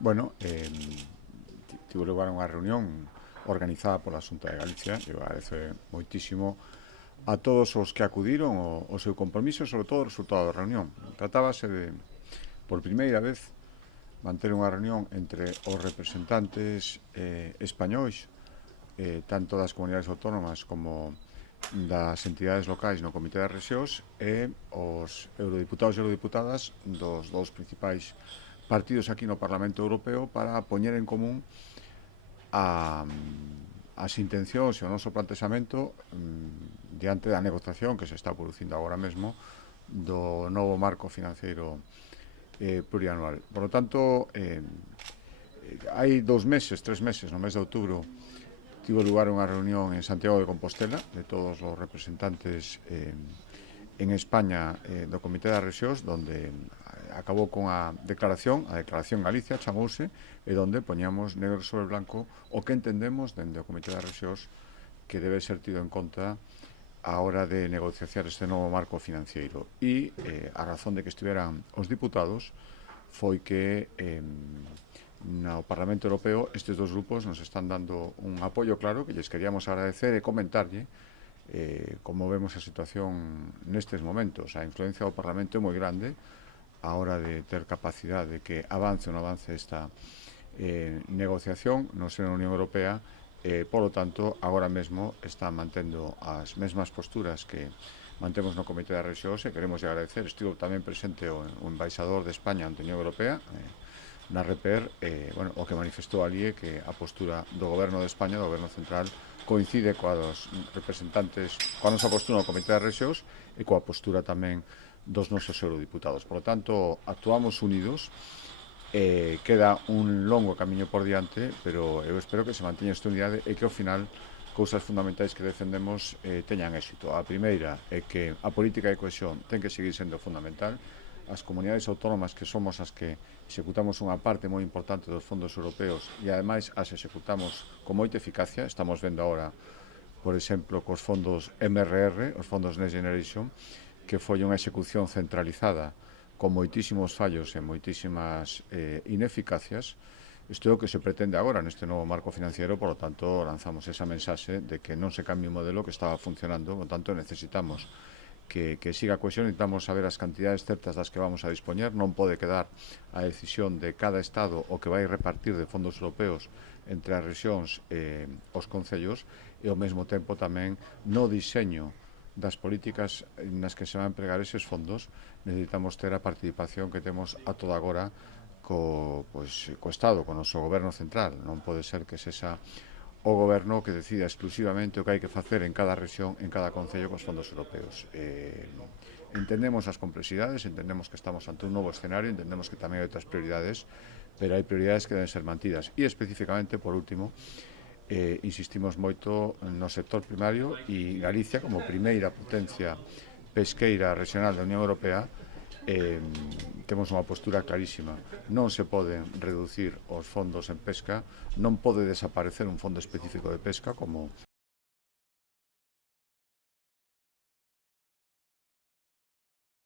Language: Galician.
Bueno, tivo lugar unha reunión organizada pola Xunta de Galicia e agradece moitísimo a todos os que acudiron o seu compromiso, sobre todo o resultado da reunión. Tratábase de, por primeira vez, manter unha reunión entre os representantes españois, tanto das comunidades autónomas como das entidades locais no Comité de Rexións e os eurodiputados e eurodiputadas dos dous principais partidos aquí no Parlamento Europeo para poñer en común as intencións e o noso plantexamento diante da negociación que se está producindo agora mesmo do novo marco financeiro plurianual. Por lo tanto, hai 2 meses, 3 meses, no mes de outubro, tivo lugar unha reunión en Santiago de Compostela de todos os representantes en España do Comité das Rexións, donde acabou con a declaración Galicia chamouse, e donde poñamos negro sobre blanco o que entendemos dende o Comité das Rexións que debe ser tido en conta a hora de negociar este novo marco financiero. E a razón de que estiveran os diputados foi que no Parlamento Europeo estes dos grupos nos están dando un apoio claro que lles queríamos agradecer e comentarlle como vemos a situación nestes momentos. A influencia do Parlamento é moi grande a hora de ter capacidade de que avance ou non avance esta negociación no seno da Unión Europea. Polo tanto, agora mesmo está mantendo as mesmas posturas que mantemos no Comité das Rexións e queremos agradecer. Estivo tamén presente o embaixador de España ante a Unión Europea na REPER, bueno, o que manifestou ali é que a postura do Goberno de España, do Goberno Central, coincide coa dos representantes, coa nosa postura no Comité das Rexións e coa postura tamén dos nosos eurodiputados. Por lo tanto, actuamos unidos. Queda un longo camiño por diante, pero eu espero que se manteña esta unidade e que ao final cousas fundamentais que defendemos teñan éxito. A primeira é que a política de cohesión ten que seguir sendo fundamental. As comunidades autónomas, que somos as que executamos unha parte moi importante dos fondos europeos e ademais as executamos con moita eficacia. Estamos vendo agora, por exemplo, cos fondos MRR, os fondos Next Generation, que foi unha execución centralizada con moitísimos fallos e moitísimas ineficacias. Isto é o que se pretende agora neste novo marco financiero, por lo tanto, lanzamos esa mensaxe de que non se cambie o modelo que estaba funcionando, por lo tanto, necesitamos que siga a cohesión, necesitamos saber as cantidades certas das que vamos a dispoñer, non pode quedar a decisión de cada Estado o que vai repartir de fondos europeos entre as rexións e os concellos, e ao mesmo tempo tamén no diseño das políticas nas que se van a empregar eses fondos necesitamos ter a participación que temos a toda agora co Estado, co noso Goberno Central. Non pode ser que sexa o Goberno que decida exclusivamente o que hai que facer en cada rexión, en cada concello cos fondos europeos. Entendemos as complexidades, entendemos que estamos ante un novo escenario, entendemos que tamén hai outras prioridades, pero hai prioridades que deben ser mantidas. E especificamente, por último, insistimos moito no sector primario, e Galicia, como primeira potencia pesqueira regional da Unión Europea, temos unha postura clarísima. Non se poden reducir os fondos en pesca, non pode desaparecer un fondo específico de pesca como